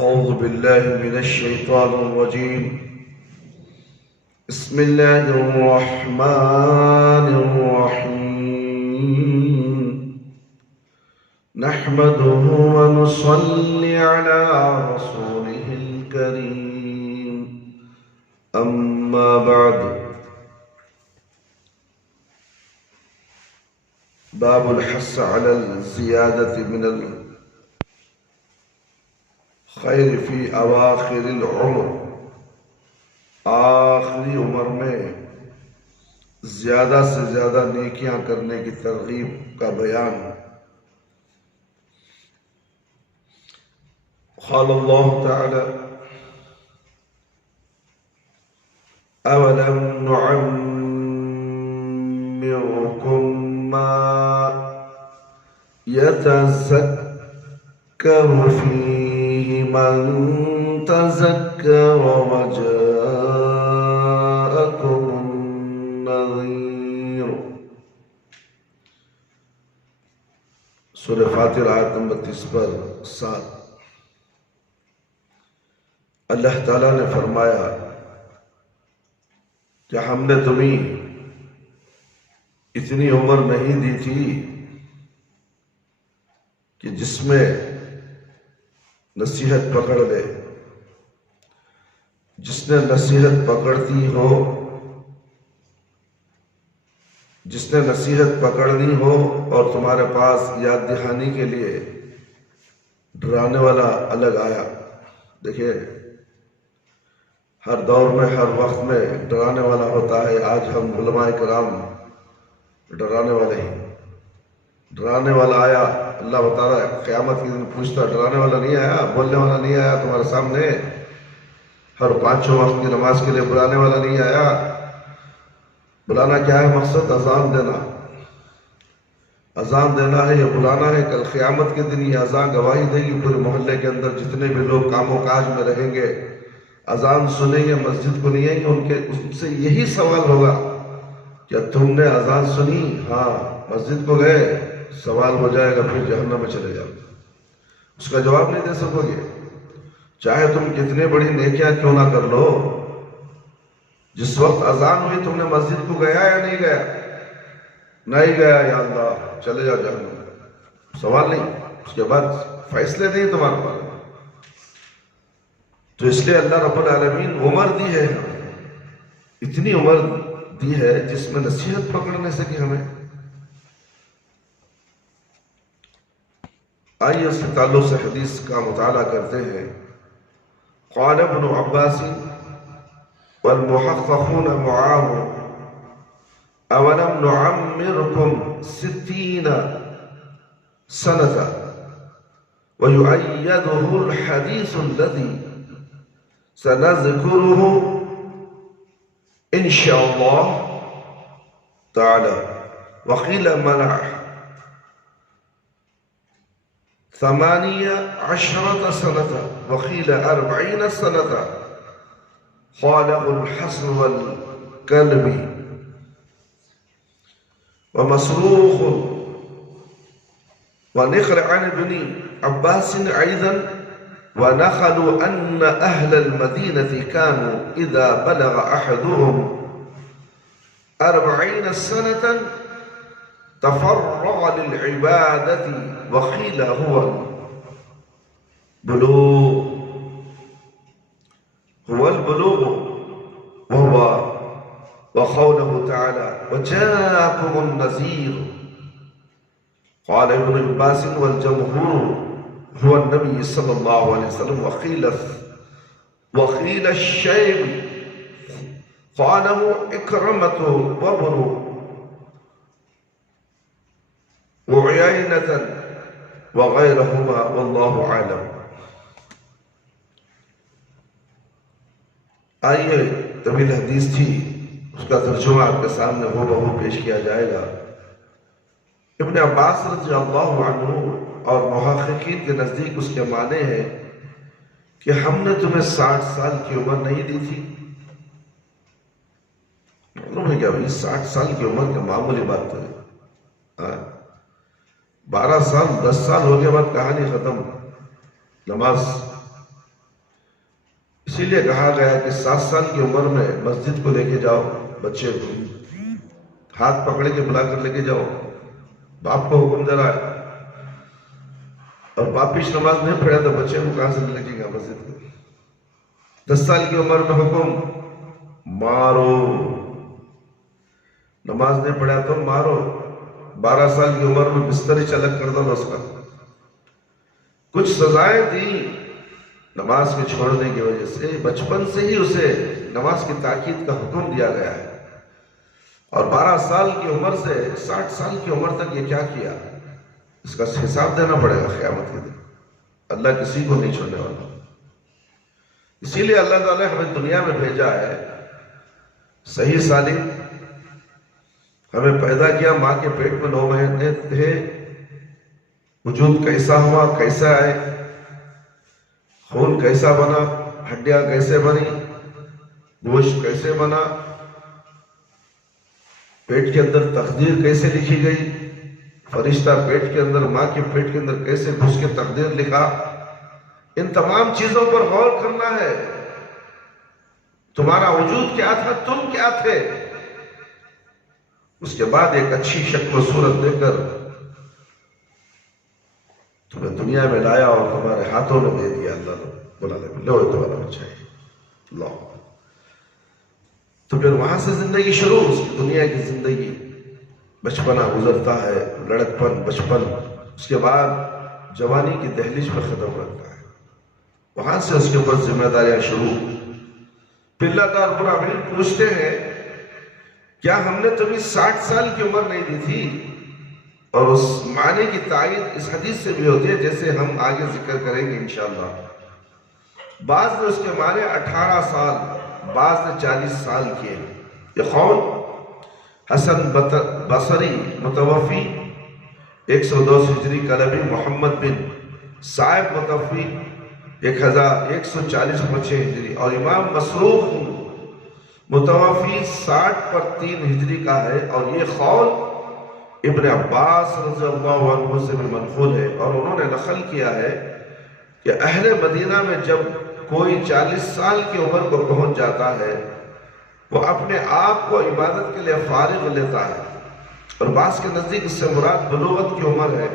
أعوذ بالله من الشيطان الرجيم. بسم الله الرحمن الرحيم. نحمده ونصلي على رسوله الكريم. أما بعد، باب الحث على الزيادة من الخير في أواخر العمر. آخری عمر میں زیادہ سے زیادہ نیکیاں کرنے کی ترغیب کا بیان. قال اللہ تعالی: أَوَلَمْ نُعَمِّرْكُمْ مَا يَتَذَكَّرُ فِيهِ مَنْ تَذَكَّرَ وَجَاءَكُمُ النَّذِيرُ. سورہ فاتر آیت نمبر 30 پر 7. اللہ تعالیٰ نے فرمایا کہ ہم نے تمہیں اتنی عمر نہیں دی تھی کہ جس میں نصیحت پکڑ لے. جس نے نصیحت پکڑتی ہو، جس نے نصیحت پکڑنی ہو اور تمہارے پاس یاد دہانی کے لیے ڈرانے والا الگ آیا. دیکھیے، ہر دور میں ہر وقت میں ڈرانے والا ہوتا ہے. آج ہم علماء کرام ڈرانے والے ہیں. ڈرانے والا آیا، اللہ تعالیٰ قیامت کے دن پوچھتا: ڈرانے والا نہیں آیا، بولنے والا نہیں آیا تمہارے سامنے؟ ہر پانچوں وقت کی نماز کے لیے بلانے والا نہیں آیا؟ بلانا کیا ہے مقصد؟ اذان دینا. اذان دینا ہے یا بلانا ہے؟ کل قیامت کے دن یہ اذان گواہی دے گی. پورے محلے کے اندر جتنے بھی لوگ کام و کاج میں رہیں گے، اذان سنیں گے، مسجد کو نہیں آئیں گے، ان سے یہی سوال ہوگا: کیا تم نے اذان سنی؟ ہاں. مسجد کو گئے؟ سوال ہو جائے گا پھر جہنم میں چلے جاؤ. اس کا جواب نہیں دے سکو گے، چاہے تم کتنے بڑی نیکیاں کیوں نہ کر لو. جس وقت اذان ہوئی تم نے مسجد کو گیا یا نہیں گیا؟ نہیں گیا، یا اللہ چلے جاؤ جہنم. سوال نہیں، اس کے بعد فیصلے نہیں تمہارے پاس. تو اس لیے اللہ رب العالمین عمر دی ہے، اتنی عمر دی ہے جس میں نصیحت پکڑنے سے کہ ہمیں. آئیے اس کے تعلق سے حدیث کا مطالعہ کرتے ہیں. قال ابن عباس والمحققون معاه: أولم نعمركم 60 سنة. ويؤيده الحديث الذي سنذكره إن شاء الله تعالى. وقيل منع 18 سنة، وقيل 40 سنة. خالق الحسن والكلب. ومسروق ونقل عن ابن عباس أيضا: ونقلوا أن أهل المدينة كانوا إذا بلغ أحدهم 40 سنة تفرغ للعبادة. وقيل هو البلوغ، هو البلوغ، وقوله تعالى: وجاءكم النذير. قال ابن عباس: والجمهور هو النبي صلى الله عليه وسلم. وقيل الشيب. قاله إكرمة وابن وعيينة وغيرهما والله أعلم. آئیے، طویل حدیث تھی، اس کا ترجمہ آپ کے سامنے ہو بہو پیش کیا جائے گا. ابن عباس رضی اللہ عنہ اور محققین کے نزدیک اس کے معنی ہے کہ ہم نے تمہیں 60 سال کی عمر نہیں دی تھی. معلوم ہے کیا بھائی؟ 60 سال کی عمر کا معمولی بات تو ہے. 12 سال 10 سال ہو گئے بعد کہانی ختم. نماز اسی لیے کہا گیا کہ 7 سال کی عمر میں مسجد کو لے کے جاؤ، بچے کو ہاتھ پکڑ کے بلا کر لے کے جاؤ، باپ کو حکم دے رہا ہے، اور باپ پیش نماز نہیں پڑھا تو بچے کو کہاں سے لگے گا مسجد کو؟ 10 سال کی عمر میں حکم مارو، نماز نہیں پڑھا تو مارو۔ 12 سال کی عمر میں بستر ہی الگ کر دو اس کا۔ کچھ سزائیں دی نماز کے چھوڑنے کی وجہ سے، بچپن سے ہی اسے نماز کی تاکید کا حکم دیا گیا ہے، اور 12 سال کی عمر سے 60 سال کی عمر تک یہ کیا کیا، اس کا حساب دینا پڑے گا قیامت کے دن۔ اللہ کسی کو نہیں چھوڑنے والا۔ اسی لیے اللہ تعالیٰ نے ہمیں دنیا میں بھیجا ہے صحیح سالم، ہمیں پیدا کیا، ماں کے پیٹ میں 9 مہینے تھے، وجود کیسا ہوا، کیسا آئے، خون کیسا بنا، ہڈیاں کیسے بنی، گوشت کیسے بنا، پیٹ کے اندر تقدیر کیسے لکھی گئی، فرشتہ پیٹ کے اندر، ماں کے پیٹ کے اندر کیسے گھس کے تقدیر لکھا، ان تمام چیزوں پر غور کرنا ہے۔ تمہارا وجود کیا تھا، تم کیا تھے، اس کے بعد ایک اچھی شکل و صورت دے کر تمہیں دنیا میں لایا اور تمہارے ہاتھوں میں دے دیا۔ اللہ نے بولا لو تمہارا بچہ ہے، لو۔ تو پھر وہاں سے زندگی شروع، اس کی دنیا کی زندگی، بچپنا گزرتا ہے، لڑکپن، بچپن، اس کے بعد جوانی کی دہلیز پر ختم رکھتا ہے، وہاں سے اس کے اوپر ذمہ داریاں شروع۔ پھر اللہ تعالیٰ رب العالمین پوچھتے ہیں کیا ہم نے تمہیں 60 سال کی عمر نہیں دی تھی؟ اور اس معنی کی تائید اس حدیث سے بھی ہوتی ہے جیسے ہم آگے ذکر کریں گے انشاءاللہ۔ بعض نے اس کے معنی 18 سال، بعض نے 40 سال کیے۔ یہ قول حسن بصری متوفی 102 ہجری کلبی، محمد بن صاحب متوفی 1140 ہجری، اور امام مسروق متوفی 60/3 ہجری کا ہے، اور یہ قول ابن عباس رضی اللہ عنہ سے بھی منقول ہے، اور انہوں نے نقل کیا ہے کہ اہل مدینہ میں جب کوئی 40 سال کی عمر کو پہنچ جاتا ہے وہ اپنے آپ کو عبادت کے لیے فارغ لیتا ہے، اور بعض کے نزدیک اس سے مراد بلوغت کی عمر ہے۔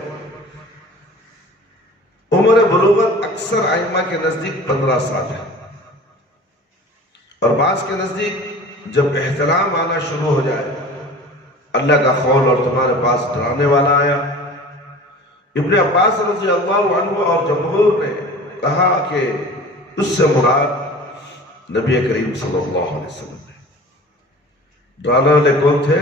عمر بلوغت اکثر ائمہ کے نزدیک 15 سال ہے، اور بعض کے نزدیک جب احتلام آنا شروع ہو جائے، اللہ کا قول اور تمہارے پاس ڈرانے والا آیا۔ ابن عباس رضی اللہ عنہ اور جمہور نے کہا کہ اس سے مراد نبی کریم صلی اللہ علیہ وسلم ہے۔ ڈرانے والے کون تھے؟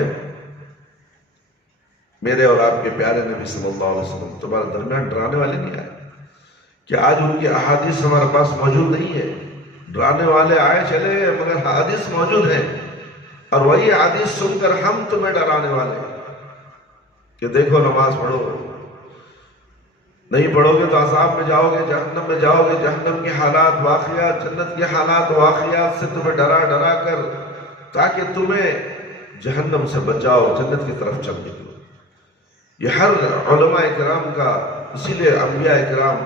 میرے اور آپ کے پیارے نبی صلی اللہ علیہ وسلم۔ تمہارے درمیان ڈرانے والے نہیں آئے کہ آج ان کی احادیث ہمارے پاس موجود نہیں ہے، ڈرانے والے آئے چلے گئے مگر حدیث موجود ہے، اور وہی حدیث سن کر ہم تمہیں ڈرانے والے کہ دیکھو نماز پڑھو، نہیں پڑھو گے تو عذاب میں جاؤ گے، جہنم میں جاؤ گے، جہنم کے حالات واقعات، جنت کے حالات واقعات سے تمہیں ڈرا ڈرا کر تاکہ تمہیں جہنم سے بچاؤ، جنت کی طرف چل نکلو۔ یہ ہر علماء کرام کا، اسی لیے انبیاء کرام،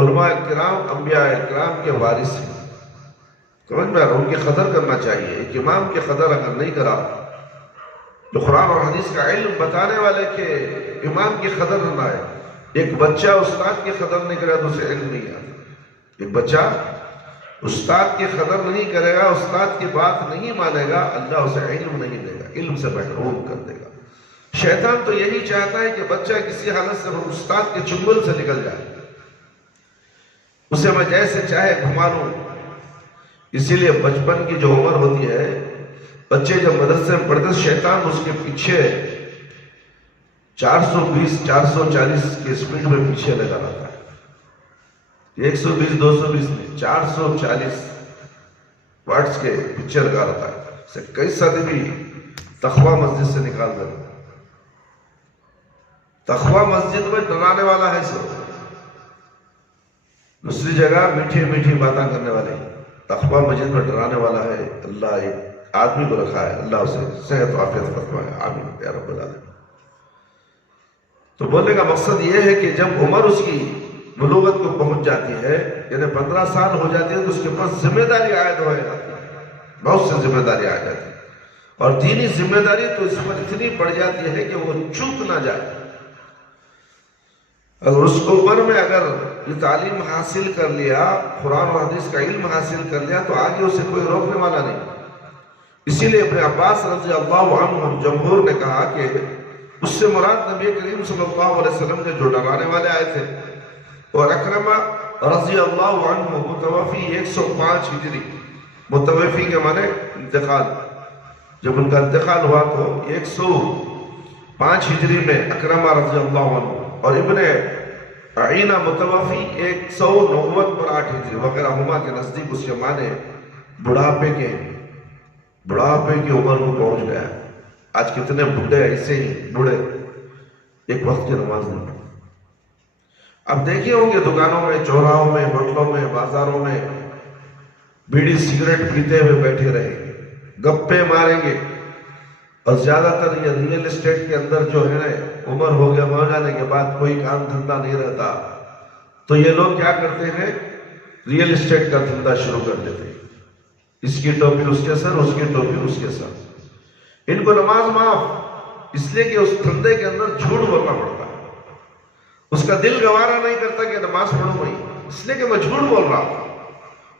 علماء کرام انبیاء کرام کے وارث ہیں، سمجھ میں ان کی قدر کرنا چاہیے۔ ایک امام کی قدر اگر نہیں کرا تو قرآن اور حدیث کا علم بتانے والے کے امام کی قدر نہ آئے۔ ایک بچہ استاد کی قدر نہیں کرے تو اسے علم نہیں آتا۔ ایک بچہ استاد کی قدر نہیں کرے گا، استاد کی بات نہیں مانے گا، اللہ اسے علم نہیں دے گا، علم سے محروم کر دے گا۔ شیطان تو یہی چاہتا ہے کہ بچہ کسی حالت سے استاد کے چنگل سے نکل جائے، اسے میں جیسے چاہے گھما لوں۔ اسی لیے بچپن کی جو عمر ہوتی ہے، بچے جب مدرسے میں پڑھتے، شیطان اس کے پیچھے 420 440 کی اسپیڈ میں پیچھے لگا رہتا ہے۔ 120 220 نہیں، 440 واٹس کے پیچھے لگا رہتا ہے، اسے کئی صدی بھی تقویٰ مسجد سے نکال دے۔ تقویٰ مسجد میں ڈرانے والا ہے سب، دوسری جگہ میٹھی میٹھی باتیں کرنے والے۔ تقویٰ مسجد میں ڈرانے والا ہے، اللہ ایک آدمی کو رکھا ہے، اللہ اسے صحت و عافیت فرمائے، آمین یا رب العالمین۔ تو بولنے کا مقصد یہ ہے کہ جب عمر اس کی بلوغت کو پہنچ جاتی ہے، یعنی 15 سال ہو جاتی ہے، تو اس کے پاس ذمہ داری عائد ہو جاتی ہے، بہت سے ذمہ داری آ جاتی ہے، اور دینی ذمہ داری تو اس پر اتنی بڑھ جاتی ہے کہ وہ چوک نہ جائے۔ اگر اس عمر میں اگر یہ تعلیم حاصل کر لیا، قرآن و حدیث کا علم حاصل کر لیا، تو آگے اسے کوئی روکنے والا نہیں۔ اسی لیے ابن عباس رضی اللہ عنہ جمہور نے کہا کہ اس سے مراد نبی کریم صلی اللہ علیہ وسلم نے جو ڈرانے والے آئے تھے، اور اکرمہ رضی اللہ عنہ متوفی 105 ہجری، متوفی کے معنی انتقال، جب ان کا انتقال ہوا تو 105 ہجری میں اکرمہ رضی اللہ عنہ، اور ابن عینہ متوفی 198 ہجری وغیرہ ہما کے نزدیک اس کے معنی بڑھاپے کی عمر کو پہنچ گیا۔ آج کتنے بڑھے ایسے ہی بڑھے ایک وقت کی نماز نہیں پڑھتے۔ اب دیکھے ہوں گے دکانوں میں، چوراہوں میں، ہوٹلوں میں، بازاروں میں بیڑی سگریٹ پیتے ہوئے بیٹھے رہیں گے، گپے ماریں گے، اور زیادہ تر یہ ریئل اسٹیٹ کے اندر جو ہے عمر ہو جانے کے بعد کوئی کام دھندا نہیں رہتا، تو یہ لوگ کیا کرتے ہیں، ریئل اسٹیٹ کا دھندا شروع کر دیتے ہیں۔ اس کی ٹوپی اس کے سر، اس کی ٹوپی اس کے سر۔ ان کو نماز معاف، اس لیے کہ اس دھندے کے اندر جھوٹ بولنا پڑتا ہے۔ اس کا دل گوارا نہیں کرتا کہ نماز پڑھوں بھائی، اس لیے کہ میں جھوٹ بول رہا ہوں۔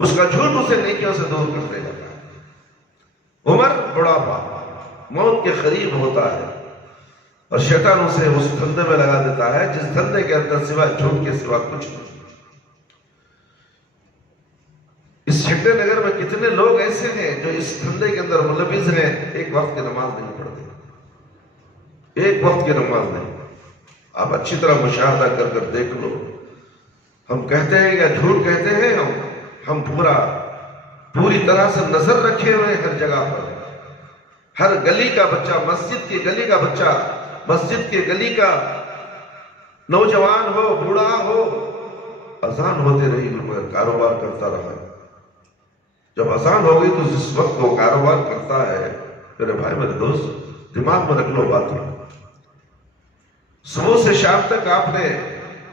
اس کا جھوٹ اسے نیکیوں سے دور کر دے جاتا ہے۔ عمر بڑھاپا موت کے قریب ہوتا ہے، اور شیطان اسے اس دھندے میں لگا دیتا ہے جس دھندے کے اندر سوائے جھوٹ کے سوا کچھ نہیں۔ اس چھٹے نگر میں کتنے لوگ ایسے ہیں جو اس دھندے کے اندر ملوث ہیں، ایک وقت کی نماز نہیں پڑھتے، ایک وقت کی نماز نہیں۔ آپ اچھی طرح مشاہدہ کر کر دیکھ لو۔ ہم کہتے ہیں یا جھوٹ کہتے ہیں، ہم پوری طرح سے نظر رکھے ہوئے ہر جگہ پر، ہر گلی کا بچہ، مسجد کی گلی کا بچہ، مسجد کے گلی کا نوجوان ہو، بوڑھا ہو، اذان ہوتے رہی مگر کاروبار کرتا رہا۔ جب اذان ہو گئی تو جس وقت وہ کاروبار کرتا ہے، میرے بھائی میرے دوست، دماغ میں رکھ لو بات۔ صبح سے شام تک آپ نے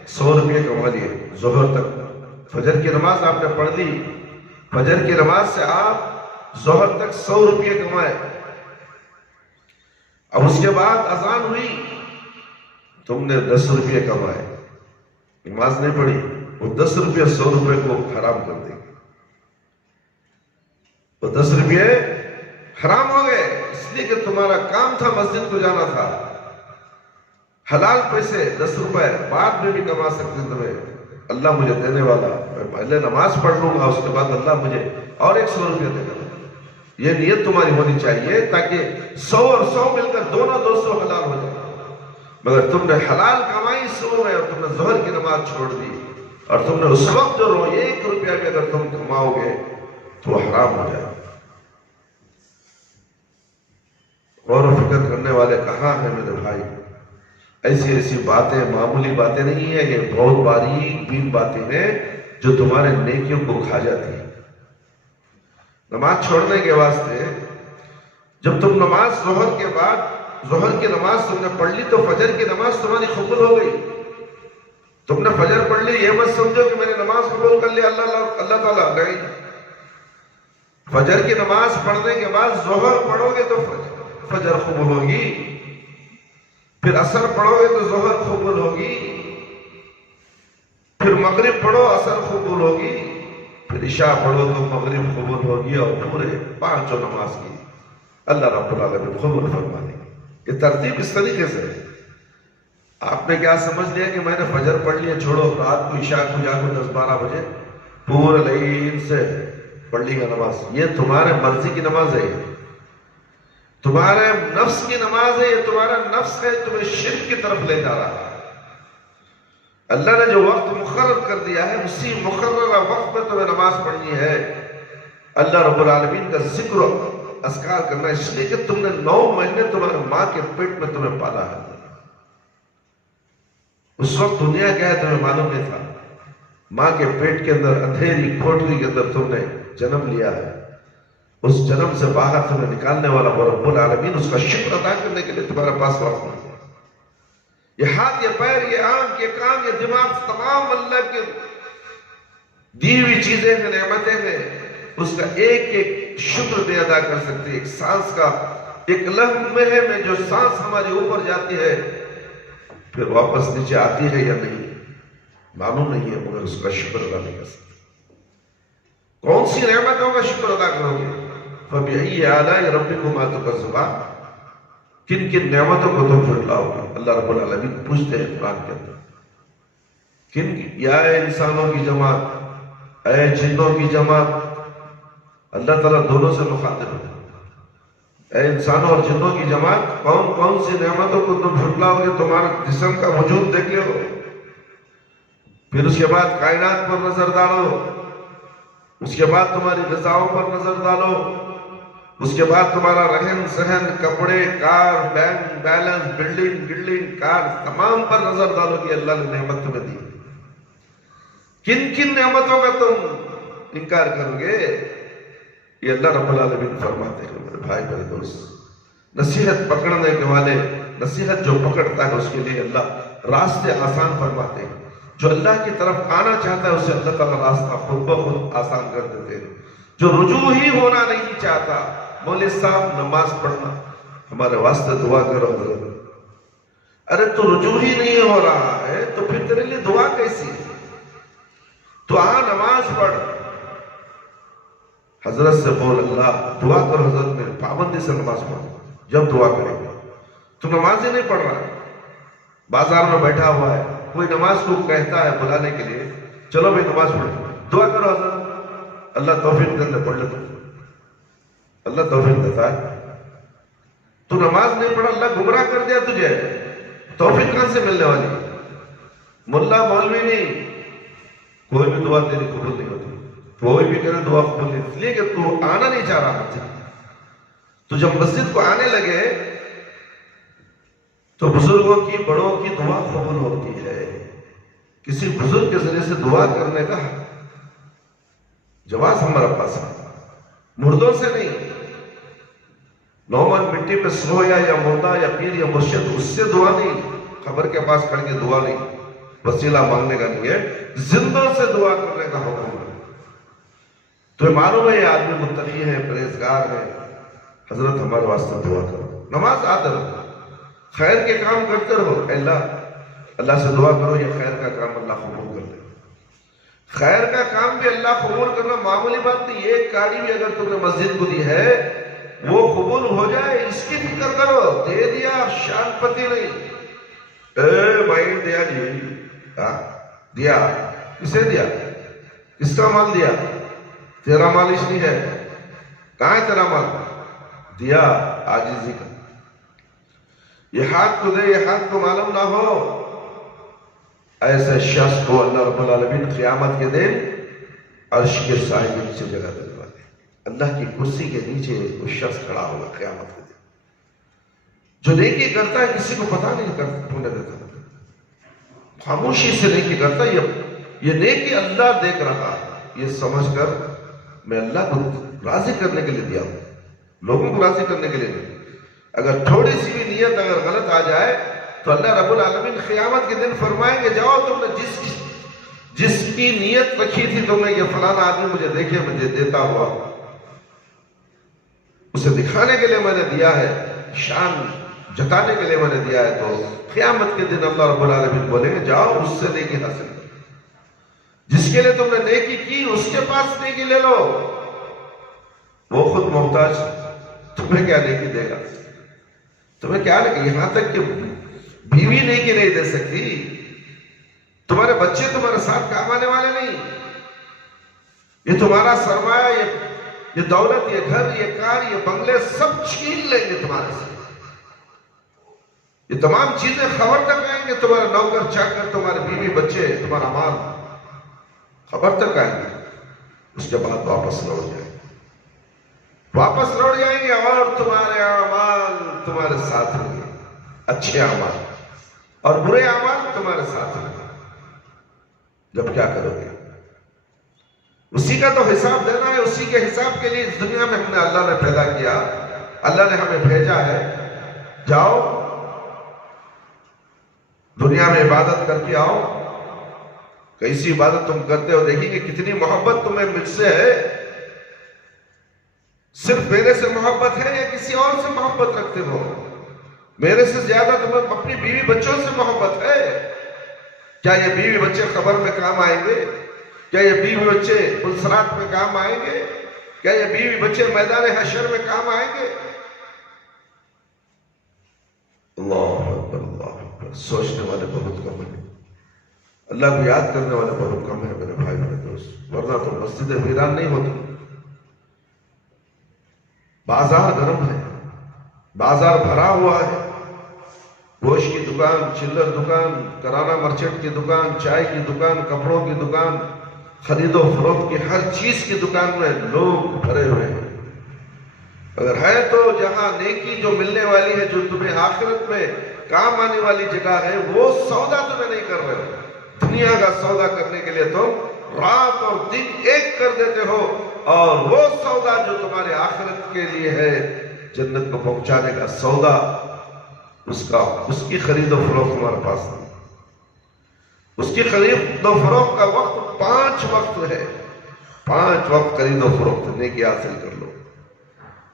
100 روپے کما لیے، ظہر تک فجر کی نماز آپ نے پڑھ لی، فجر کی نماز سے آپ ظہر تک 100 روپے کمائے۔ اب اس کے بعد اذان ہوئی، تم نے 10 روپے کمائے، نماز نہیں پڑھی، وہ 10 روپے 100 روپے کو حرام کر دیں گے، وہ 10 روپے حرام ہو گئے، اس لیے کہ تمہارا کام تھا مسجد کو جانا تھا۔ حلال پیسے 10 روپے بعد میں بھی کما سکتے تمہیں، اللہ مجھے دینے والا، میں پہلے نماز پڑھ لوں گا، اس کے بعد اللہ مجھے اور 100 روپے دے گا۔ یہ نیت تمہاری ہونی چاہیے تاکہ 100 اور 100 مل کر دونوں 200 حلال ہو جائے۔ مگر تم نے حلال کمائی 100 میں، اور تم نے ظہر کی نماز چھوڑ دی، اور تم نے اس وقت جو 1 روپیہ بھی اگر تم کماؤ گے تو وہ حرام ہو جائے۔ غور و فکر کرنے والے کہاں ہیں میرے بھائی؟ ایسی باتیں معمولی باتیں نہیں ہیں، یہ بہت باریک بین باتیں ہیں جو تمہارے نیکیوں کو کھا جاتی ہیں۔ نماز چھوڑنے کے واسطے جب تم نماز ظہر کے بعد، ظہر کی نماز تم نے پڑھ لی تو فجر کی نماز تمہاری قبول ہو گئی۔ تم نے فجر پڑھ لی، یہ مت سمجھو کہ میں نے نماز قبول کر لی اللہ تعالیٰ، نہیں۔ فجر کی نماز پڑھنے کے بعد ظہر پڑھو گے تو فجر قبول ہوگی، پھر عصر پڑھو گے تو ظہر قبول ہوگی، پھر مغرب پڑھو عصر قبول ہوگی، پھر عشاء پڑھو تو مغرب قبول ہوگی، اور پورے 5 نماز کی اللہ رب العالمین قبول فرما دیں گے۔ یہ ترتیب اس طریقے سے ہے۔ آپ نے کیا سمجھ لیا کہ میں نے فجر پڑھ لیا، چھوڑو رات کو عشاء کو جا کے 10-12 بجے پورے لیل سے پڑھ لی گا نماز؟ یہ تمہارے مرضی کی نماز ہے، تمہارے نفس کی نماز ہے، یہ تمہارا نفس ہے تمہیں شرک کی طرف لے جا رہا ہے۔ اللہ نے جو وقت مقرر کر دیا ہے اسی مقررہ وقت میں تمہیں نماز پڑھنی ہے، اللہ رب العالمین کا ذکر و اذکار کرنا، اس لیے کہ تم نے 9 مہینے تمہارے ماں کے پیٹ میں تمہیں پالا ہے۔ اس وقت دنیا کیا ہے تمہیں معلوم نہیں تھا، ماں کے پیٹ کے اندر اندھیری کوٹری کے اندر تم نے جنم لیا ہے، اس جنم سے باہر تمہیں نکالنے والا رب العالمین، اس کا شکر ادا کرنے کے لیے تمہارے پاس وقت نہیں ہے۔ یہ ہاتھ، یہ پیر، یہ آنکھ، یہ کان، یہ دماغ، تمام اللہ کے دی ہوئی چیزیں ہیں، نعمتیں ہیں. اس کا ایک ایک شکر بھی ادا کر سکتے. ایک سانس کا، ایک لمحے میں جو سانس ہماری اوپر جاتی ہے پھر واپس نیچے آتی ہے یا نہیں معلوم نہیں ہے، مگر اس کا شکر ادا نہیں کر سکتے. کون سی نعمتوں کا شکر ادا کرو گے؟ فَبِأَيِّ آلَاءِ رَبِّكُمَا تُكَذِّبَانِ، کن کن نعمتوں کو تم جھٹلاؤ گے؟ اللہ رب العالمین پوچھتے ہیں قرآن کے اندر. کن یا اے انسانوں کی جماعت، اے جنوں کی جماعت. اللہ تعالیٰ دونوں سے مخاطب ہے. اے انسانوں اور جنوں کی جماعت، کون کون سی نعمتوں کو تم جھٹلاؤ گے؟ تمہارا جسم کا وجود دیکھ لو، پھر اس کے بعد کائنات پر نظر ڈالو، اس کے بعد تمہاری غذاؤں پر نظر ڈالو، اس کے بعد تمہارا رہن سہن، کپڑے، کار، بینک بیلنس، بلڈنگ کار، تمام پر نظر ڈالو کہ اللہ نے نعمت تمہیں دی. کن کن نعمتوں کا تم انکار کرو گے؟ یہ اللہ رب العالمین فرماتے ہیں. میرے بھائی، میرے دوست، نصیحت پکڑنے کے والے، نصیحت جو پکڑتا ہے اس کے لیے اللہ راستے آسان فرماتے ہیں. جو اللہ کی طرف آنا چاہتا ہے اسے اللہ تعالیٰ راستہ خود بخود آسان کر دیتے ہیں. جو رجوع ہی ہونا نہیں چاہتا، مولوی صاحب نماز پڑھنا ہمارے واسطے دعا کرو. ارے تو رجوع ہی نہیں ہو رہا ہے تو پھر تیرے لیے دعا کیسی؟ تو نماز پڑھ، حضرت سے بول اللہ دعا کرو، حضرت میں پابندی سے نماز پڑھ. جب دعا کرے گا تو نماز ہی نہیں پڑھ رہا ہے، بازار میں بیٹھا ہوا ہے، کوئی نماز کو کہتا ہے بلانے کے لیے، چلو بھائی نماز پڑھو، دعا کرو حضرت اللہ توفیق دے دے، پڑھ لے. اللہ توفیق دیتا ہے. تو نماز نہیں پڑھا، اللہ گمراہ کر دیا تجھے. توفیق کہاں سے ملنے والی؟ ملا مولوی نہیں، کوئی بھی دعا تیری قبول نہیں ہوتی. کوئی بھی کرے دعا قبول نہیں، اس لیے کہ تو آنا نہیں چاہ رہا مسجد. تو جب مسجد کو آنے لگے تو بزرگوں کی، بڑوں کی دعا قبول ہوتی ہے. کسی بزرگ کے ذریعے سے دعا کرنے کا جواز ہمارا پاس ہے، مردوں سے نہیں. نومن مٹی پہ سویا یا مردہ یا پیر یا مرشد، اس سے دعا نہیں. قبر کے پاس کھڑ کے دعا نہیں، وسیلہ مانگنے کا نہیں ہے، زندوں سے دعا کرنے کا حکم ہے. تو معلوم ہے یہ آدمی متقی ہے، پرہیزگار ہے، حضرت ہمارے واسطے دعا کرو. نماز آتے رہو، خیر کے کام کرتے رہو. اللہ سے دعا کرو یہ خیر کا کام اللہ قبول کر لے. خیر کا کام بھی اللہ قبول کرنا معمولی بات نہیں. ایک گاڑی بھی اگر تم نے مسجد کو دی ہے وہ قبول ہو جائے اس کی فکر کرو. دے دیا شان پتی نہیں، اے بھائی دیا جی، دیا کسے دیا؟ کس کا مال دیا؟ تیرا مال اس نہیں ہے. کہاں ہے تیرا مال؟ دیا عاجزی کا. یہ ہاتھ کو دے، یہ ہاتھ کو معلوم نہ ہو. ایسے شخص کو اللہ رب العالمین قیامت کے دن عرش کے سائے کے نیچے جگہ دینے والے. اللہ کی کرسی کے نیچے وہ شخص کھڑا ہوگا قیامت کے دن. جو نیکی کرتا ہے کسی کو پتہ نہیں ہونے دیتا، خاموشی سے نیکی کرتا ہے. یہ نیکی اللہ دیکھ رہا، یہ سمجھ کر میں اللہ کو راضی کرنے کے لیے دیا ہوں، لوگوں کو راضی کرنے کے لیے نہیں. اگر تھوڑی سی بھی نیت اگر غلط آ جائے تو اللہ رب العالمین قیامت کے دن فرمائیں گے جاؤ تم نے جس کی نیت رکھی تھی تم نے، یہ فلانا آدمی مجھے دیکھے مجھے دیتا ہوا، اسے دکھانے کے لیے میں نے دیا ہے، شان جتانے کے لیے میں نے دیا ہے. تو قیامت کے دن اللہ رب العالمین بولیں گے جاؤ اس سے نیکی حاصل کرو. جس کے لیے تم نے نیکی کی اس کے پاس نیکی لے لو. وہ خود محتاج، تمہیں کیا نیکی دے گا؟ تمہیں کیا لگے؟ یہاں تک کہ بیوی نیکی نہیں دے سکتی، تمہارے بچے تمہارے ساتھ کام آنے والے نہیں. یہ تمہارا سرمایہ، یہ دولت، یہ گھر، یہ کار، یہ بنگلے سب چھین لیں گے تمہارے سے. یہ تمام چیزیں خبر تک آئیں گے. تمہارے نوکر چاکر، تمہارے بیوی بچے، تمہارا مال خبر تک آئیں گے. اس کے بعد واپس لوٹ جائیں گے، واپس لوٹ جائیں گے اور تمہارے اعمال تمہارے ساتھ ہوں گے. اچھے اعمال اور برے اعمال تمہارے ساتھ ہوں گے. جب کیا کرو گے؟ اسی کا تو حساب دینا ہے. اسی کے حساب کے لیے اس دنیا میں ہم نے اللہ نے پیدا کیا، اللہ نے ہمیں بھیجا ہے. جاؤ دنیا میں عبادت کر کے آؤ، کیسی عبادت تم کرتے ہو، دیکھیں گے کتنی محبت تمہیں مجھ سے ہے۔ صرف میرے سے محبت ہے یا کسی اور سے محبت رکھتے ہو؟ میرے سے زیادہ تمہیں اپنی بیوی بچوں سے محبت ہے۔ کیا یہ بیوی بچے خبر میں کام آئیں گے؟ کیا یہ بیوی بچے پلسرات میں کام آئیں گے؟ کیا یہ بیوی بچے میدان حشر میں کام آئیں گے؟ اللہ اکبر، اللہ اکبر۔ سوچنے والے بہت کم ہیں، اللہ کو یاد کرنے والے بہت کم ہیں میرے بھائی میرے دوست، ورنہ تو مسجد ویران نہیں ہوتی۔ بازار گرم ہے، بازار بھرا ہوا ہے، گوشت کی دکان، چلر دکان، کرانہ مرچنٹ کی دکان، چائے کی دکان، کپڑوں کی دکان، خرید و فروخت کی ہر چیز کی دکان میں لوگ بھرے ہوئے ہیں۔ اگر ہے تو جہاں نیکی جو ملنے والی ہے، جو تمہیں آخرت میں کام آنے والی جگہ ہے، وہ سودا تمہیں نہیں کر رہے ہو۔ دنیا کا سودا کرنے کے لیے تم رات اور دن ایک کر دیتے ہو، اور وہ سودا جو تمہارے آخرت کے لیے ہے، جنت کو پہنچانے کا سودا، اس کی خرید و فروخت ہمارے پاس نہیں۔ اس کی خرید و فروخت کا وقت 5 وقت ہے، 5 وقت خرید و فروخت نیکی حاصل کر لو،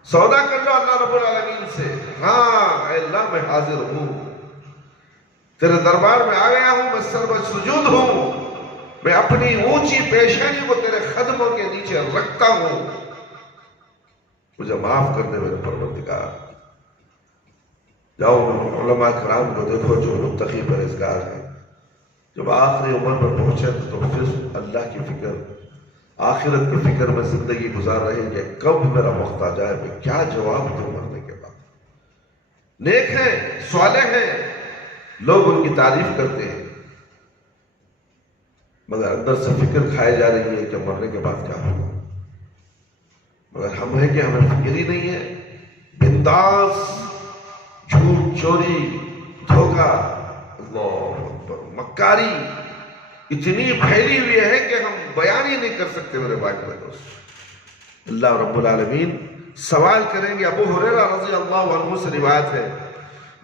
سودا کر لو اللہ رب العالمین سے۔ ہاں اے اللہ میں حاضر ہوں، تیرے دربار میں آ گیا ہوں، میں سرو سجود ہوں، میں اپنی اونچی پیشانی کو تیرے قدموں کے نیچے رکھتا ہوں، مجھے معاف کر دے میرے پروردگار۔ جاؤ علماء کرام کو دیکھو جو متقی پرہیزگار ہیں، جب آخری عمر پر پہنچے تو پھر اللہ کی فکر، آخرت کی فکر میں زندگی گزار رہے ہیں کہ کب میرا وقت آ جائے، میں کیا جواب دوں مرنے کے بعد۔ نیک ہیں، صالح ہیں، لوگ ان کی تعریف کرتے ہیں، مگر اندر سے فکر کھائے جا رہی ہے کہ مرنے کے بعد کیا ہوگا۔ مگر ہم ہیں کہ ہمیں فکر ہی نہیں ہے، بنداس، جھوٹ، چوری، دھوکہ، اللہ اکبر، مکاری اتنی پھیلی ہوئی ہے کہ ہم بیان ہی نہیں کر سکتے میرے بھائی میرے دوست۔ اللہ رب العالمین سوال کریں گے۔ ابو ہریرہ رضی اللہ عنہ سے روایت ہے،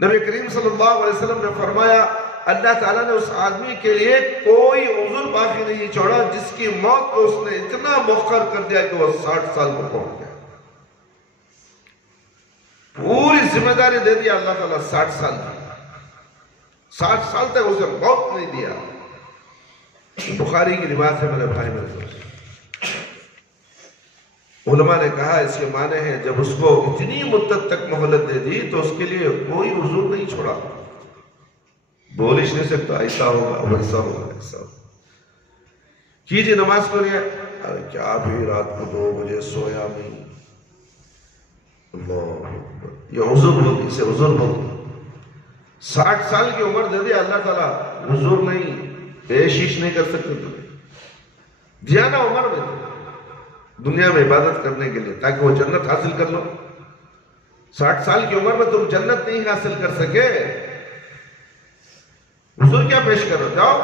نبی کریم صلی اللہ علیہ وسلم نے فرمایا، اللہ تعالیٰ نے اس آدمی کے لیے کوئی عذر باقی نہیں چھوڑا جس کی موت کو اس نے اتنا مؤخر کر دیا کہ وہ 60 سال کو پہنچ گیا۔ پوری ذمہ داری دے دیا اللہ تعالیٰ 60 سال کی، 60 سال تک اسے موت نہیں دیا۔ بخاری کی روایت ہے میرے بھائی میرے دوست۔ علماء نے کہا اس کے معنی ہے جب اس کو اتنی مدت تک مہلت دے دی تو اس کے لیے کوئی عذر نہیں چھوڑا، بول ہی نہیں سکتا ایسا ہوگا ویسا ہوگا ایسا ہوگا۔ کیجیے نماز کو لیا، ارے کیا بھی رات کو 2 بجے سویا نہیں، اللہ، یہ عذر ہوگی، اسے عذر ہوگی۔ 60 سال کی عمر دے دی اللہ تعالیٰ، عذر نہیں، پیشیش نہیں کر سکتے تمہیں، دیا نا عمر میں دنیا میں عبادت کرنے کے لیے تاکہ وہ جنت حاصل کر لو۔ 60 سال کی عمر میں تم جنت نہیں حاصل کر سکے، عذر کیا پیش کرو؟ جاؤ،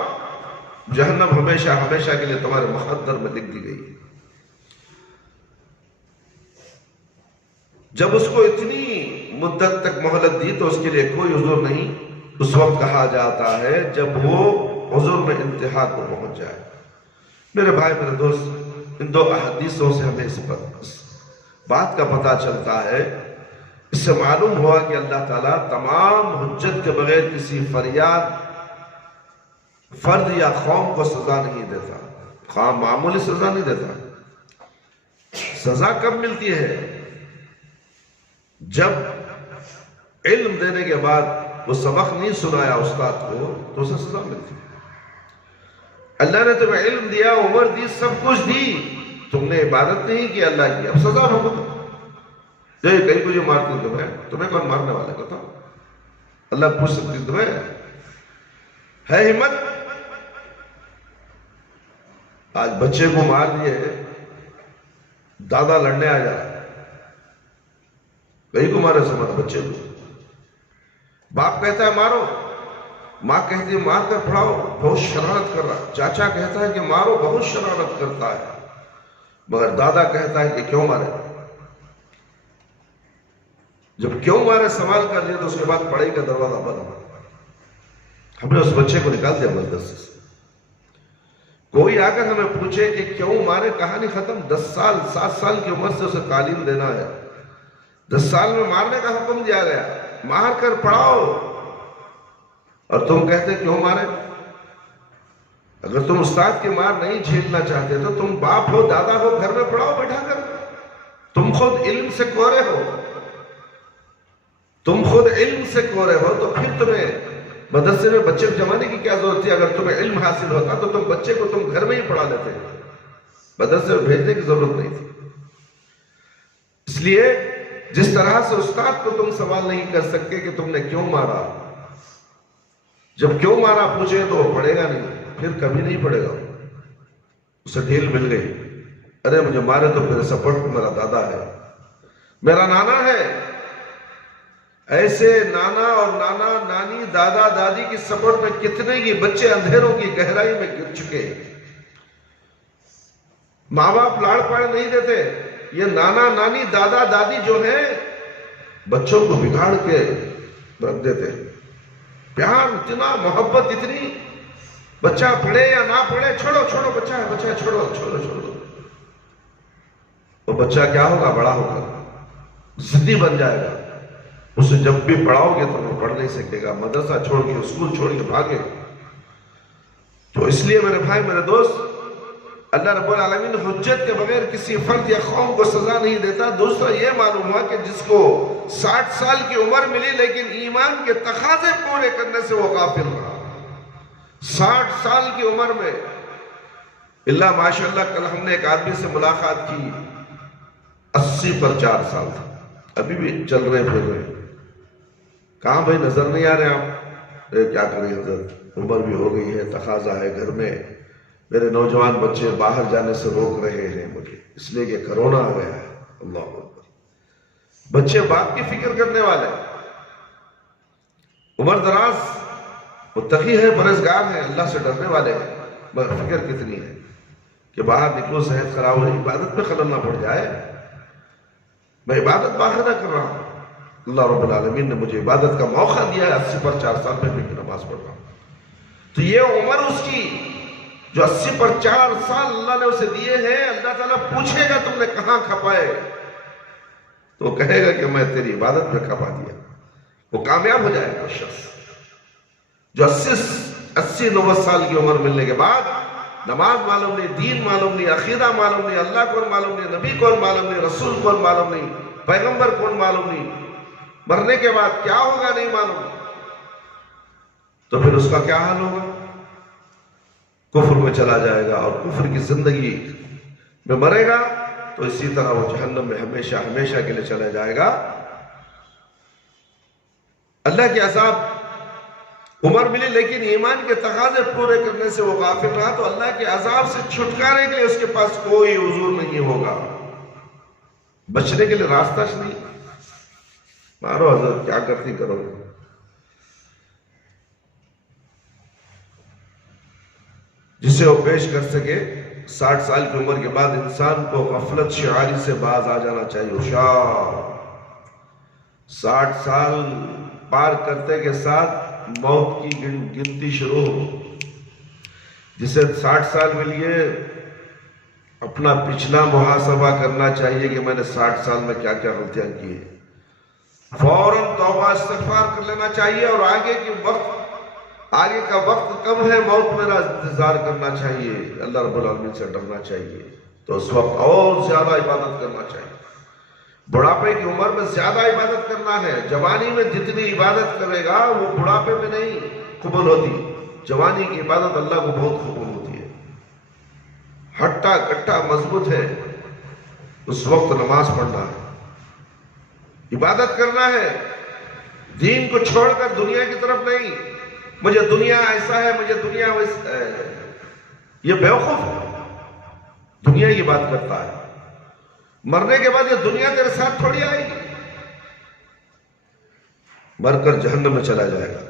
جہنم ہمیشہ ہمیشہ کے لیے تمہارے مقدر میں لکھ دی گئی۔ جب اس کو اتنی مدت تک مہلت دی تو اس کے لیے کوئی عذر نہیں۔ اس وقت کہا جاتا ہے جب وہ عذر میں انتہا کو پہنچ جائے۔ میرے بھائی میرے دوست، ان 2 احادیثوں سے ہمیں اس بات کا پتہ چلتا ہے، اس سے معلوم ہوا کہ اللہ تعالیٰ تمام حجت کے بغیر کسی فریاد، فرد یا قوم کو سزا نہیں دیتا، قوم معمولی سزا نہیں دیتا۔ سزا کب ملتی ہے؟ جب علم دینے کے بعد وہ سبق نہیں سنایا استاد کو تو اسے سزا ملتی ہے۔ اللہ نے تمہیں علم دیا، عمر دی، سب کچھ دی، تم نے عبادت نہیں کی اللہ کی، اب سزا بھگتو۔ جو یہ کہیں کچھ مارتے تمہیں کون مارنے والا ہے بتاؤ؟ اللہ پوچھ سکتی تمہیں ہے ہمت؟ آج بچے کو مار دیے، دادا لڑنے آ جائے، کہیں کو مارے سمجھ بچے کو، باپ کہتا ہے مارو، ماں کہتی ہے مار کر پڑھاؤ، بہت شرارت کر رہا، چاچا کہتا ہے کہ مارو، بہت شرارت کرتا ہے، مگر دادا کہتا ہے کہ کیوں مارے؟ جب کیوں مارے سوال کر لیا تو اس کے بعد پڑھائی کا دروازہ بند۔ ہم نے اس بچے کو نکال دیا مدرسے سے. کوئی آ کر ہمیں پوچھے کہ کیوں مارے، کہانی ختم. 10 سال 7 سال کی عمر سے اسے تعلیم دینا ہے. 10 سال میں مارنے کا حکم دیا گیا، مار کر پڑھاؤ، اور تم کہتے کیوں مارے؟ اگر تم استاد کی مار نہیں جھیلنا چاہتے تو تم باپ ہو، دادا ہو، گھر میں پڑھاؤ بیٹھا کر. تم خود علم سے کورے ہو، تم خود علم سے کورے ہو، تو پھر تمہیں مدرسے میں بچے کو جمانے کی کیا ضرورت تھی؟ اگر تمہیں علم حاصل ہوتا تو تم بچے کو تم گھر میں ہی پڑھا لیتے، مدرسے میں بھیجنے کی ضرورت نہیں تھی. اس لیے جس طرح سے استاد کو تم سوال نہیں کر سکتے کہ تم نے کیوں مارا، جب کیوں مارا پوچھے تو وہ پڑھے گا نہیں، پھر کبھی نہیں پڑھے گا. اسے ڈھیل مل گئی، ارے مجھے مارے تو میرے سپورٹ کو میرا دادا ہے، میرا نانا ہے. ایسے نانا اور نانا نانی دادا دادی کی سپورٹ میں کتنے ہی بچے اندھیروں کی گہرائی میں گر چکے. ماں باپ لاڑ پاڑ نہیں دیتے، یہ نانا نانی دادا دادی جو ہیں بچوں کو بگاڑ کے رکھ دیتے. پیار اتنا، محبت اتنی، بچہ پڑھے یا نہ پڑھے، چھوڑو چھوڑو، بچہ ہے، بچہ چھوڑو چھوڑو چھوڑو. وہ بچہ کیا ہوگا؟ بڑا ہوگا ضدی بن جائے گا. اسے جب بھی پڑھاؤ گے تو وہ پڑھ نہیں سکے گا، مدرسہ چھوڑ کے اسکول چھوڑ کے بھاگے. تو اس لیے میرے بھائی میرے دوست، اللہ رب العالمین حجت کے بغیر کسی فرد یا قوم کو سزا نہیں دیتا. دوسرا یہ معلوم ہوا کہ جس کو 60 سال کی عمر ملی لیکن ایمان کے تقاضے پورے کرنے سے وہ غافل رہا. 60 سال کی عمر میں اللہ ماشاءاللہ. کل ہم نے ایک آدمی سے ملاقات کی، 80 پر 4 سال تھا، ابھی بھی چل رہے پھر رہے. کہاں بھائی نظر نہیں آ رہے آپ؟ کیا کریں حضرت، عمر بھی ہو گئی ہے، تقاضا ہے گھر میں، میرے نوجوان بچے باہر جانے سے روک رہے ہیں مجھے، اس لیے کہ کرونا آ گیا ہے. اللہ اکبر. بچے باپ کی فکر کرنے والے، عمر دراز، متقی ہے، پرہیزگار ہے، اللہ سے ڈرنے والے ہیں، مگر فکر کتنی ہے کہ باہر نکلو صحت خراب ہو، عبادت میں خلل نہ پڑ جائے. میں عبادت باہر نہ کر رہا ہوں، اللہ رب العالمین نے مجھے عبادت کا موقع دیا ہے. 80 پر 4 سال میں بھی نماز پڑھ رہا ہوں. تو یہ عمر اس کی جو 80 پر 4 سال اللہ نے اسے دیے ہیں، اللہ تعالیٰ پوچھے گا تم نے کہاں کھپائے، تو کہے گا کہ میں تیری عبادت میں کھپا دیا. وہ کامیاب ہو جائے گا شخص جو 80-90 سال کی عمر ملنے کے بعد نماز معلوم نہیں، دین معلوم نہیں، عقیدہ معلوم نہیں، اللہ کون معلوم نہیں، نبی کون معلوم نہیں، رسول کون معلوم نہیں، پیغمبر کون معلوم نہیں، مرنے کے بعد کیا ہوگا نہیں معلوم، تو پھر اس کا کیا حال ہوگا؟ کفر میں چلا جائے گا، اور کفر کی زندگی میں مرے گا تو اسی طرح وہ جہنم میں ہمیشہ ہمیشہ کے لیے چلا جائے گا. اللہ کے عذاب، عمر ملی لیکن ایمان کے تقاضے پورے کرنے سے وہ غافل رہا، تو اللہ کے عذاب سے چھٹکارے کے لیے اس کے پاس کوئی عذر نہیں ہوگا، بچنے کے لیے راستہ نہیں. مارو حضرت، کیا کرتی کرو. جسے وہ پیش کر سکے. 60 سال کی عمر کے بعد انسان کو غفلت شعاری سے باز آ جانا چاہیے. ہوشیار. 60 سال پار کرتے کے ساتھ موت کی گنتی شروع ہو. جسے 60 سال ملیے اپنا پچھلا محاسبہ کرنا چاہیے کہ میں نے 60 سال میں کیا کیا غلطیاں کی ہیں. فوراً توبہ استغفار کر لینا چاہیے، اور آگے کا وقت کم ہے، موت میرا انتظار کرنا چاہیے، اللہ رب العالمین سے ڈرنا چاہیے. تو اس وقت اور زیادہ عبادت کرنا چاہیے. بڑھاپے کی عمر میں زیادہ عبادت کرنا ہے. جوانی میں جتنی عبادت کرے گا وہ بڑھاپے میں نہیں قبول ہوتی. جوانی کی عبادت اللہ کو بہت قبول ہوتی ہے. ہٹا کٹا مضبوط ہے، اس وقت نماز پڑھنا ہے، عبادت کرنا ہے، دین کو چھوڑ کر دنیا کی طرف نہیں. مجھے دنیا ایسا ہے، مجھے دنیا ویسا ہے. یہ بیوقوف ہے، دنیا کی بات کرتا ہے. مرنے کے بعد یہ دنیا تیرے ساتھ تھوڑی آئے گی. مر کر جہنم میں چلا جائے گا.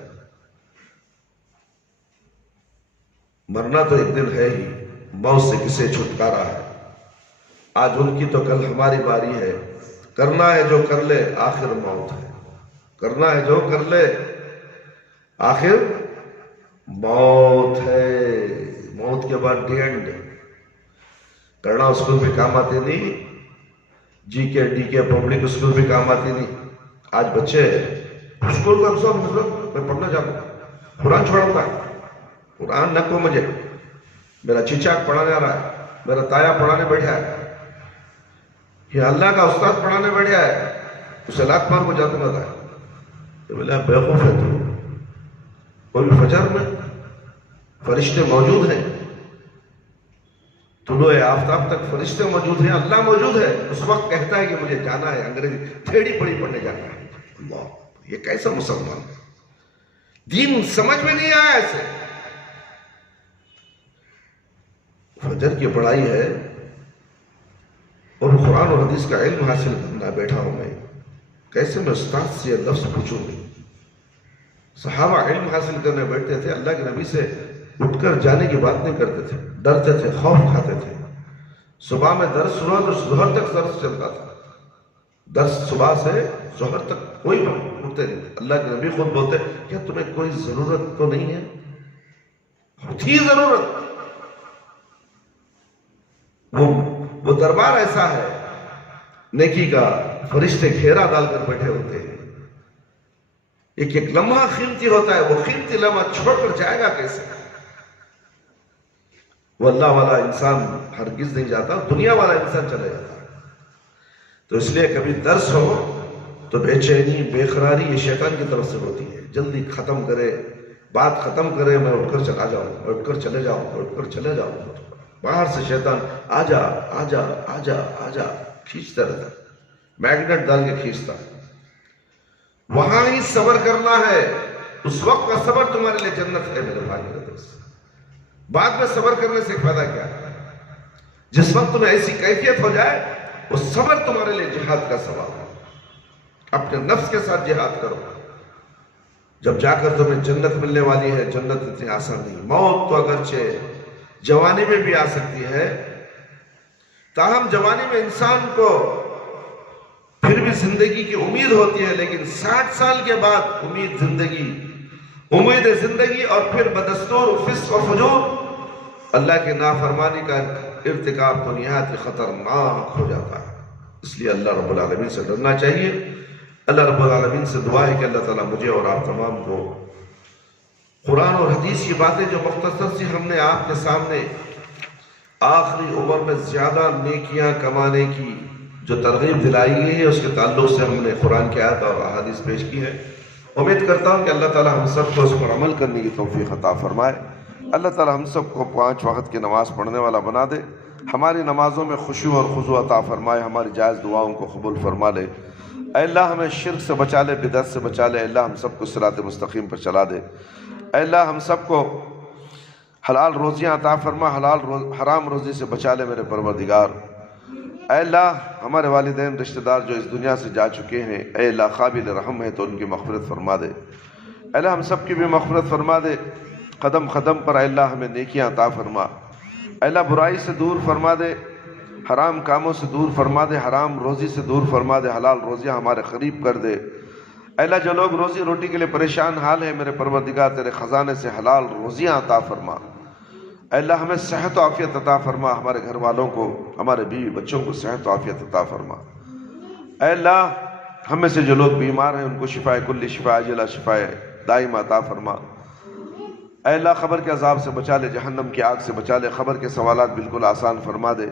مرنا تو ایک دن ہے ہی. موت سے کسے چھٹکارا ہے؟ آج ان کی تو کل ہماری باری ہے. کرنا ہے جو کر لے، آخر موت ہے. کرنا ہے جو کر لے، آخر موت ہے، موت کے بعد ڈی اینڈ کرنا اسکول بھی کام آتے نہیں، جی کے ڈی کے پبلک اسکول بھی کام آتی نہیں. آج بچے اسکول کا میں پڑھنا چاہتا ہوں، قرآن چھوڑوں گا، قرآن نہ کو مجھے، میرا چچا پڑھانے آ رہا ہے، میرا تایا پڑھانے بیٹھا ہے، یہ اللہ کا استاد پڑھانے بیٹھا ہے، اسے لاکھ مار کو جاتا نہ تھا. تو بولا بیوقوف ہے تو، کوئی فجر میں فرشتے موجود ہیں، طلوع آفتاب تک فرشتے موجود ہیں، اللہ موجود ہے، اس وقت کہتا ہے کہ مجھے جانا ہے، انگریزی تھیڑی پڑھی پڑھنے جانا ہے. اللہ، یہ کیسا مسلمان ہے؟ دین سمجھ میں نہیں آیا ایسے. فجر کی پڑھائی ہے اور قرآن اور حدیث کا علم حاصل کرنا بیٹھا ہوں میں، کیسے میں استاد سے یہ لفظ پوچھوں گی؟ صحابہ علم حاصل کرنے بیٹھتے تھے، اللہ کے نبی سے اٹھ کر جانے کی بات نہیں کرتے تھے، ڈرتے تھے، خوف کھاتے تھے. صبح میں درس ہوا تو ظہر تک درس چلتا تھا، درس صبح سے ظہر تک کوئی اٹھتے نہیں تھے. اللہ کے نبی خود بولتے کیا تمہیں کوئی ضرورت تو نہیں ہے؟ تھی ضرورت. وہ دربار ایسا ہے نیکی کا، فرشتے گھیرا ڈال کر بیٹھے ہوتے ہیں. ایک ایک لمحہ قیمتی ہوتا ہے، وہ قیمتی لمحہ چھوڑ کر جائے گا کیسے؟ وہ اللہ والا انسان ہرگز نہیں جاتا، دنیا والا انسان چلے جاتا. تو اس لیے کبھی درس ہو تو بے چینی، بے قراری یہ شیطان کی طرف سے ہوتی ہے. جلدی ختم کرے، بات ختم کرے، میں اٹھ کر چلا جاؤں، اٹھ کر چلے جاؤں، اٹھ کر چلے جاؤں. باہر سے شیطان آجا آجا آجا آجا کھینچتا رہتا، میگنیٹ ڈال کے کھینچتا. وہاں ہی صبر کرنا ہے، اس وقت کا صبر تمہارے لیے جنت ہے میرے بھائی میرے دوست. بعد میں صبر کرنے سے فائدہ کیا ہے؟ جس وقت تمہیں ایسی کیفیت ہو جائے وہ صبر تمہارے لیے جہاد کا سوال ہے. اپنے نفس کے ساتھ جہاد کرو، جب جا کر تمہیں جنت ملنے والی ہے. جنت اتنی آسان نہیں. موت تو اگرچہ جوانی میں بھی آ سکتی ہے، تاہم جوانی میں انسان کو پھر بھی زندگی کی امید ہوتی ہے، لیکن 60 سال کے بعد امید زندگی اور پھر بدستور فسق و فجور، اللہ کے نافرمانی کا ارتکاب تو نہایت خطرناک ہو جاتا ہے. اس لیے اللہ رب العالمین سے ڈرنا چاہیے. اللہ رب العالمین سے دعا ہے کہ اللہ تعالیٰ مجھے اور آپ تمام کو قرآن اور حدیث کی باتیں جو مختصر سی ہم نے آپ کے سامنے آخری عمر میں زیادہ نیکیاں کمانے کی جو ترغیب دلائی گئی ہے، اس کے تعلق سے ہم نے قرآن کی آیات اور احادیث پیش کی ہے. امید کرتا ہوں کہ اللہ تعالیٰ ہم سب کو اس پر عمل کرنے کی توفیق عطا فرمائے. اللہ تعالیٰ ہم سب کو 5 وقت کی نماز پڑھنے والا بنا دے. ہماری نمازوں میں خشوع اور خضوع عطا فرمائے. ہماری جائز دعاؤں کو قبول فرما لے. اے اللہ ہمیں شرک سے بچا لے، بدعت سے بچا لے. اے اللہ ہم سب کو صراط مستقیم پر چلا دے. اے اللہ ہم سب کو حلال روزیاں عطا فرما، حرام روزی سے بچا لے میرے پروردگار. اے اللہ ہمارے والدین رشتہ دار جو اس دنیا سے جا چکے ہیں، اے اللہ قابل رحم ہے تو ان کی مغفرت فرما دے. اے اللہ ہم سب کی بھی مغفرت فرما دے. قدم قدم پر اے اللہ ہمیں نیکیاں عطا فرما. اے اللہ برائی سے دور فرما دے، حرام کاموں سے دور فرما دے، حرام روزی سے دور فرما دے، حلال روزیاں ہمارے قریب کر دے. اے اللہ جو لوگ روزی روٹی کے لیے پریشان حال ہیں، میرے پروردگار تیرے خزانے سے حلال روزیاں عطا فرما. اے اللہ ہمیں صحت و عافیت عطا فرما. ہمارے گھر والوں کو، ہمارے بیوی بچوں کو صحت و عافیت عطا فرما. اے اللہ ہم میں سے جو لوگ بیمار ہیں ان کو شفائے کلی، شفائے عاجلہ، شفائے دائمہ عطا فرما. اے اللہ قبر کے عذاب سے بچا لے، جہنم کی آگ سے بچا لے. قبر کے سوالات بالکل آسان فرما دے.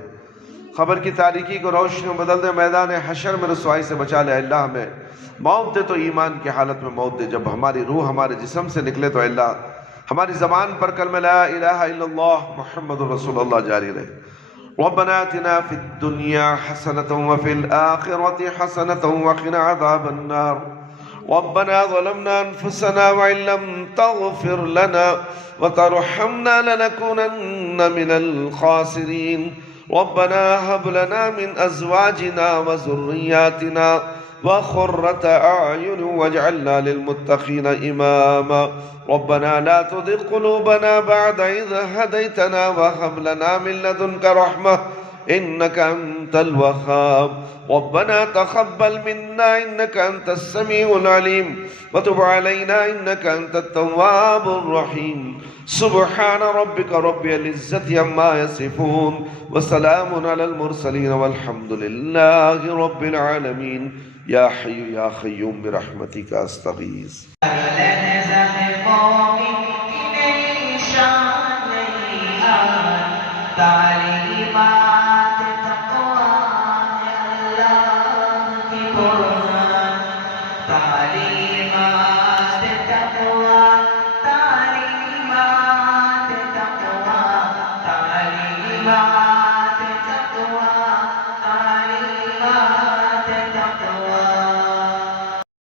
قبر کی تاریکی کو روشنی میں بدل دے. میدان حشر میں رسوائی سے بچا لے. اے اللہ ہمیں موت دے تو ایمان کی حالت میں موت دے. جب ہماری روح ہمارے جسم سے نکلے تو اے اللہ ہماری زبان پر کلمہ لا الہ الا اللہ محمد رسول اللہ جاری رہے. ربنا آتنا فی الدنیا حسنة وفی الآخرة حسنة وقنا عذاب النار. ربنا ظلمنا أنفسنا وإن لم تغفر لنا وترحمنا لنكونن من الخاسرين. ربنا هب لنا من أزواجنا وذرياتنا وقرة أعين واجعلنا للمتقين إماما. ربنا لا تزغ قلوبنا بعد إذ هديتنا وهب لنا من لدنك رحمة إنك أنت الوهاب ربنا تقبل منا إنك أنت السميع العليم وتب علينا إنك أنت التواب الرحيم سبحان ربك رب العزة عما يصفون وسلام على المرسلين والحمد لله رب العالمين يا حي يا قيوم برحمتك أستغيث تعلیمات تقوی اللہ کی قرآن تعلیم